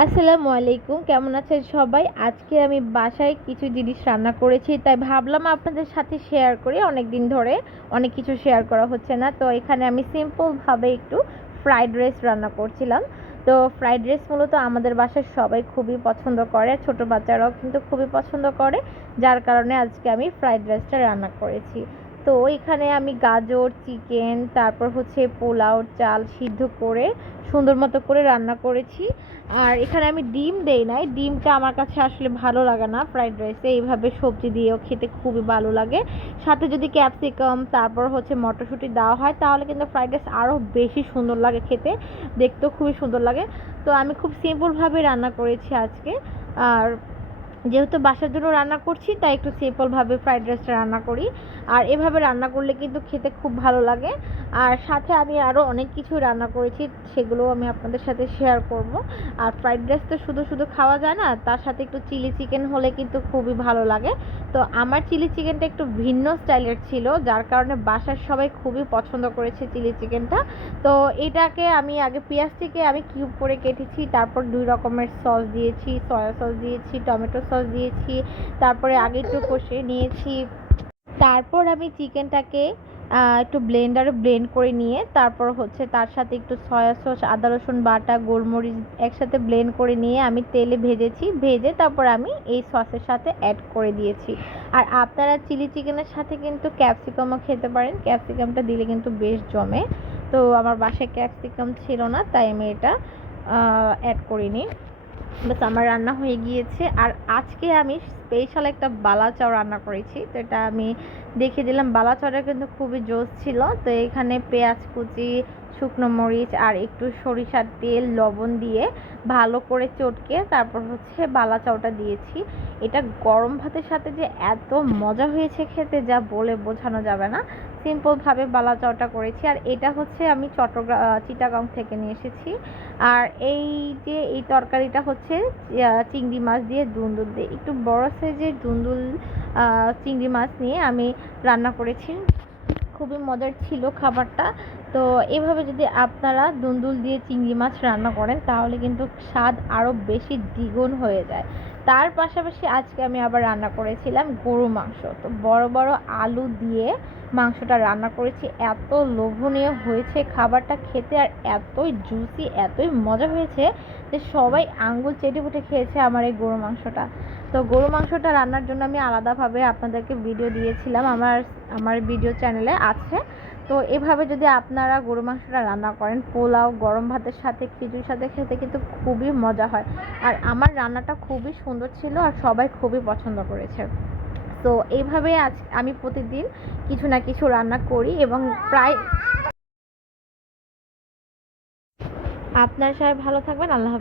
আসসালামু আলাইকুম, কেমন আছেন সবাই? আজকে আমি বাসায় কিছু জিনিস রান্না করেছি, তাই ভাবলাম আপনাদের সাথে শেয়ার করি। অনেক দিন ধরে অনেক কিছু শেয়ার করা হচ্ছে না, তো এখানে আমি সিম্পলভাবে একটু ফ্রাইড রাইস রান্না করছিলাম। তো ফ্রাইড রাইস মূলত আমাদের বাসায় সবাই খুবই পছন্দ করে, ছোট বাচ্চারাও কিন্তু খুবই পছন্দ করে, যার কারণে আজকে আমি ফ্রাইড রাইসটা রান্না করেছি। তো এখানে আমি গাজর, চিকেন, তারপর হচ্ছে পোলাও চাল সিদ্ধ করে সুন্দর মতো করে রান্না করেছি। আর এখানে আমি ডিম দেই নাই, ডিমটা আমার কাছে আসলে ভালো লাগে না ফ্রাইড রাইসে। এইভাবে সবজি দিয়েও খেতে খুবই ভালো লাগে। সাথে যদি ক্যাপসিকাম তারপর হচ্ছে মটরশুঁটি দেওয়া হয় তাহলে কিন্তু ফ্রাইড রাইস আরও বেশি সুন্দর লাগে খেতে, দেখতেও খুবই সুন্দর লাগে। তো আমি খুব সিম্পলভাবে রান্না করেছি আজকে। আর যেহেতু বাসার জন্য রান্না করছি তাই একটু সিম্পলভাবে ফ্রাইড রাইসটা রান্না করি। আর এভাবে রান্না করলে কিন্তু খেতে খুব ভালো লাগে। আর সাথে আমি আরও অনেক কিছু রান্না করেছি, সেগুলোও আমি আপনাদের সাথে শেয়ার করব। আর ফ্রাইড রাইস তো শুধু শুধু খাওয়া যায় না, তার সাথে একটু চিলি চিকেন হলে কিন্তু খুবই ভালো লাগে। তো আমার চিলি চিকেনটা একটু ভিন্ন স্টাইলের ছিল, যার কারণে বাসার সবাই খুবই পছন্দ করেছে চিলি চিকেনটা। তো এটাকে আমি আগে পেঁয়াজটিকে আমি কিউব করে কেটেছি, তারপর 2 রকমের সস দিয়েছি, সয়া সস দিয়েছি, টমেটো সস দিয়েছি, তারপরে আগে একটু কষিয়ে নিয়েছি। তারপর আমি চিকেনটাকে একটু ব্লেন্ডারে ব্লেন্ড করে নিয়ে তারপর হচ্ছে তার সাথে একটু সয়া সস, আদা রসুন বাটা, গোলমরিচ একসাথে ব্লেন্ড করে নিয়ে আমি তেলে ভেজেছি, ভেজে তারপর আমি এই সসের সাথে অ্যাড করে দিয়েছি। আর আপনারা চিলি চিকেনের সাথে কিন্তু ক্যাপসিকামও খেতে পারেন, ক্যাপসিকামটা দিলে কিন্তু বেশ জমে। তো আমার বাসায় ক্যাপসিকাম ছিল না তাই আমি এটা অ্যাড করিনি। বাস আমার রান্না হয়ে গিয়েছে। আর আজকে আমি স্পেশাল একটা বালা চাও রান্না করেছি, তো এটা আমি দেখিয়ে দিলাম। বালা চাওটা কিন্তু খুবই জোস ছিল। তো এখানে পেঁয়াজ কুচি, শুকনো মরিচ আর একটু সরিষার তেল, লবণ দিয়ে ভালো করে চটকে তারপর হচ্ছে বালা চাওটা দিয়েছি। এটা গরম ভাতের সাথে যে এত মজা হয়েছে খেতে, যা বলে বোঝানো যাবে না। সিম্পলভাবে বালা চাওটা করেছি। আর এটা হচ্ছে আমি চিটাগাং থেকে নিয়ে এসেছি। আর এই যে এই তরকারিটা হচ্ছে চিংড়ি মাছ দিয়ে, দুন্দুল দিয়ে, একটু বড় সাইজের দুন্দুল চিংড়ি মাছ নিয়ে আমি রান্না করেছি। খুবই মজার ছিল খাবারটা। তো এভাবে যদি আপনারা দুন্দুল দিয়ে চিংড়ি মাছ রান্না করেন তাহলে কিন্তু স্বাদ আরও বেশি দ্বিগুণ হয়ে যায়। তার পাশাপাশি আজকে আমি আবার রান্না করেছিলাম গরু মাংস। তো বড় বড় আলু দিয়ে মাংসটা রান্না করেছি, এত লোভনীয় হয়েছে খাবারটা খেতে, আর এতই জুসি, এতই মজা হয়েছে যে সবাই আঙ্গুল চেটে পুটে খেয়েছে আমার এই গরু মাংসটা। তো গরু মাংসটা রান্নার জন্য আমি আলাদাভাবে আপনাদেরকে ভিডিও দিয়েছিলাম, আমার ভিডিও চ্যানেলে আছে। তো এভাবে যদি আপনারা গরু মাংসটা রান্না করেন পোলাও, গরম ভাতের সাথে, খিচুড়ির সাথে খেতে কিন্তু খুবই মজা হয়। আর আমার রান্নাটা খুবই সুন্দর ছিল আর সবাই খুবই পছন্দ করেছে। তো এইভাবে আজ আমি প্রতিদিন কিছু না কিছু রান্না করি এবং প্রায়। আপনার সবাই ভালো থাকবেন। আল্লাহ হাফেজ।